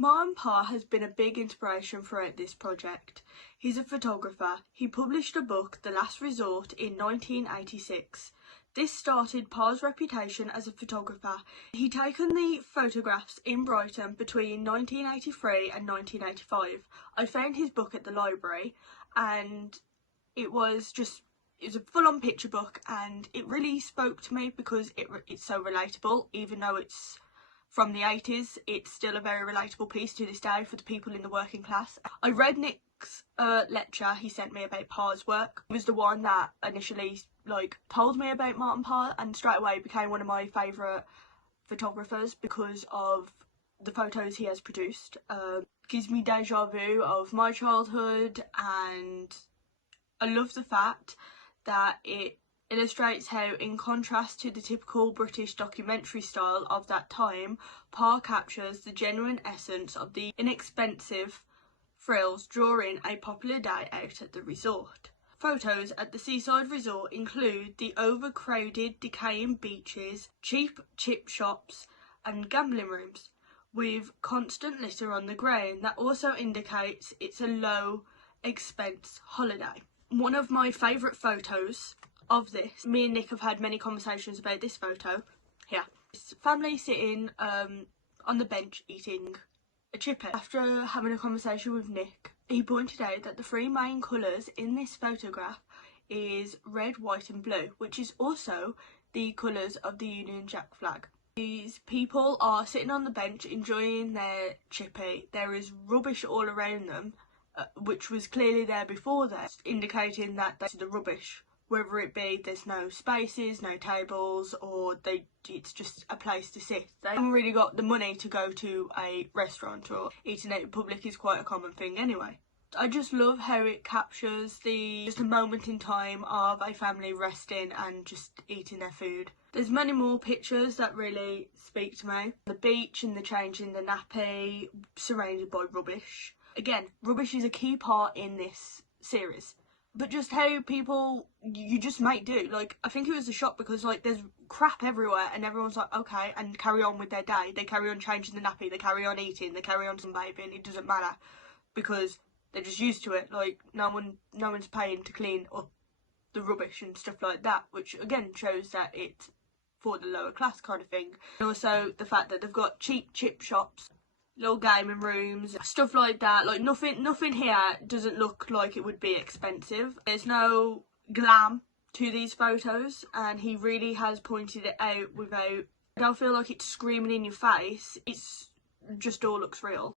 Martin Parr has been a big inspiration throughout this project. He's a photographer. He published a book, The Last Resort, in 1986. This started Parr's reputation as a photographer. He'd taken the photographs in Brighton between 1983 and 1985. I found his book at the library and it was a full-on picture book, and it really spoke to me because it's so relatable. Even though it's from the 80s, it's still a very relatable piece to this day for the people in the working class. I read Nick's lecture he sent me about Parr's work. It was the one that initially told me about Martin Parr, and straight away became one of my favourite photographers because of the photos he has produced. Gives me deja vu of my childhood, and I love the fact that it illustrates how, in contrast to the typical British documentary style of that time, Parr captures the genuine essence of the inexpensive thrills during a popular day out at the resort. Photos at the seaside resort include the overcrowded, decaying beaches, cheap chip shops and gambling rooms, with constant litter on the ground that also indicates it's a low expense holiday. One of my favourite photos of this, me and Nick have had many conversations about this photo here. It's family sitting on the bench eating a chippy. After having a conversation with Nick, he pointed out that the three main colours in this photograph is red, white and blue, which is also the colours of the Union Jack flag. These people are sitting on the bench enjoying their chippy. There is rubbish all around them, which was clearly there before that, indicating that that's the rubbish. Whether it be there's no spaces, no tables, or it's just a place to sit. They haven't really got the money to go to a restaurant, or eating out in public is quite a common thing anyway. I just love how it captures just a moment in time of a family resting and just eating their food. There's many more pictures that really speak to me. The beach and the change in the nappy, surrounded by rubbish. Again, rubbish is a key part in this series. But just how people, you just make do. I think it was a shock because there's crap everywhere and everyone's like, okay, and carry on with their day. They carry on changing the nappy, they carry on eating, they carry on sunbathing. It doesn't matter because they're just used to it. No one's paying to clean up the rubbish and stuff like that, which again shows that it's for the lower class kind of thing. And also the fact that they've got cheap chip shops, little gaming rooms, stuff like that. Nothing here doesn't look like it would be expensive. There's no glam to these photos, and he really has pointed it out without, I don't feel like it's screaming in your face. It's just all looks real.